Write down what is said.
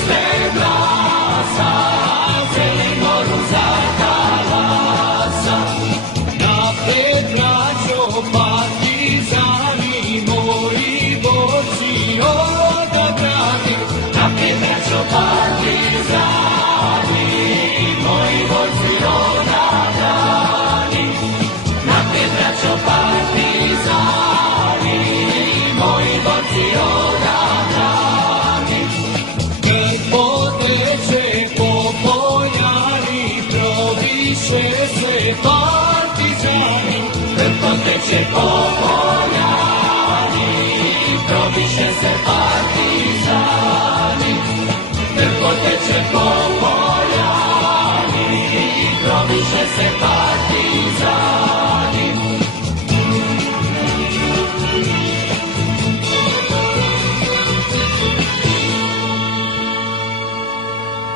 sve glasa, celi moru zatalasa. Napred braćo partizani, moji borci odabrani. Napred braćo partizani, moji borci odabrani. Napred braćo partizani, moji borci odabrani. Krpo teče po Poljani, probiše se partizani. Krpo teče po Poljani, probiše se partizani. Krpo teče po Poljani, probiše se